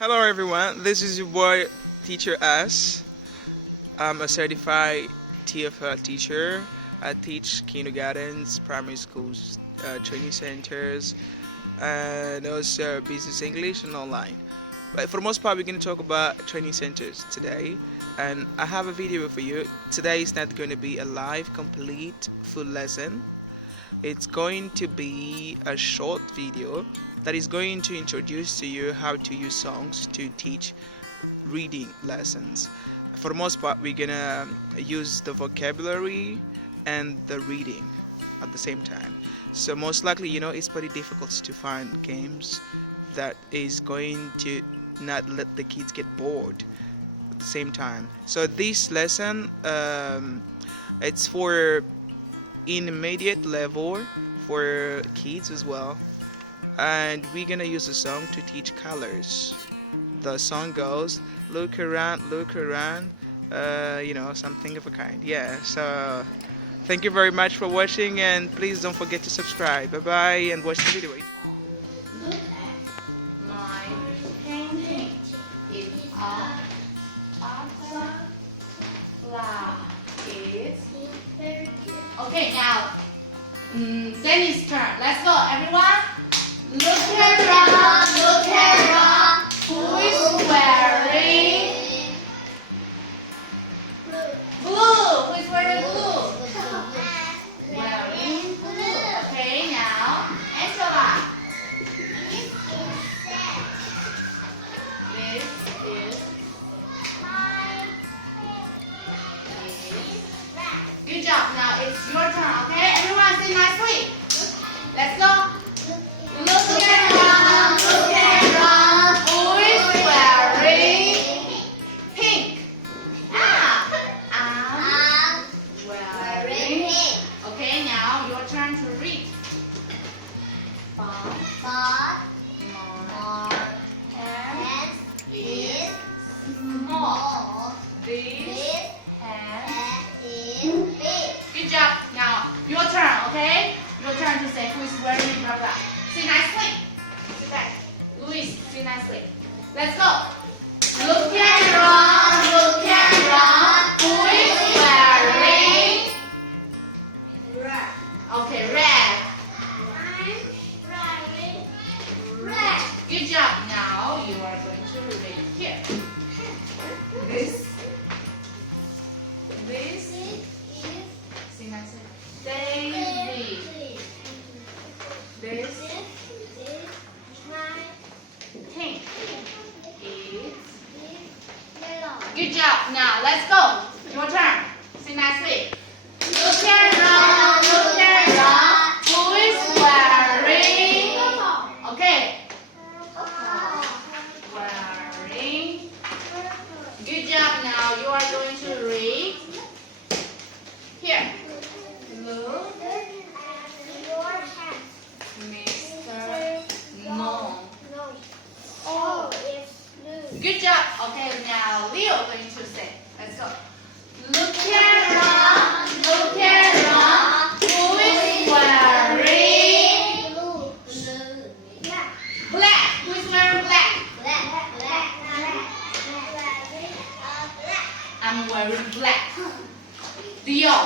Hello everyone, this is your boy Teacher S. I'm a certified TEFL teacher. I teach kindergartens, primary schools, training centers, and also business English and online. But for the most part, we're going to talk about training centers today. And I have a video for you. Today is not going to be a live, complete, full lesson. It's going to be a short video that is going to introduce to you how to use songs to teach reading lessons. For the most part, we're gonna use the vocabulary and the reading at the same time. So most likely, it's pretty difficult to find games that is going to not let the kids get bored at the same time. So this lesson, it's for intermediate level for kids as well, and we're gonna use a song to teach colors. The song goes, look around, something of a kind. Yeah, so thank you very much for watching, and please don't forget to subscribe. Bye bye, and watch the video. Look at my painting. It's a butterfly. It's okay. Now, Dennis' turn. Let's go, everyone. Look around. Who is wearing blue? Who is wearing blue? Wearing blue. Okay, now, Angela. This is good job. Now it's your turn. Okay, everyone, say nicely. Let's go. Look around. Who is wearing pink? I'm wearing pink. Okay, now your turn to read. My hand is small. This hand is big. Good job. Now your turn. Okay, your turn to say who is wearing blah blah. Say nicely. Sit back. Luis, say nicely. Let's go. Look around. Who is wearing red? Okay, red. I'm wearing red. Good job. Now you are going to read here. This is say nicely. Daisy. This pink. It's good job. Now let's go. Your turn. Say nicely. Look around. Who is wearing? Okay. Wearing. Good job. Now you are going to read here. Look. Mr. Gnome. Oh, it's blue. Good job. Okay, now Leo going to say. Let's go. Look around. Who is wearing black? Who is wearing black? I'm wearing black. Leo.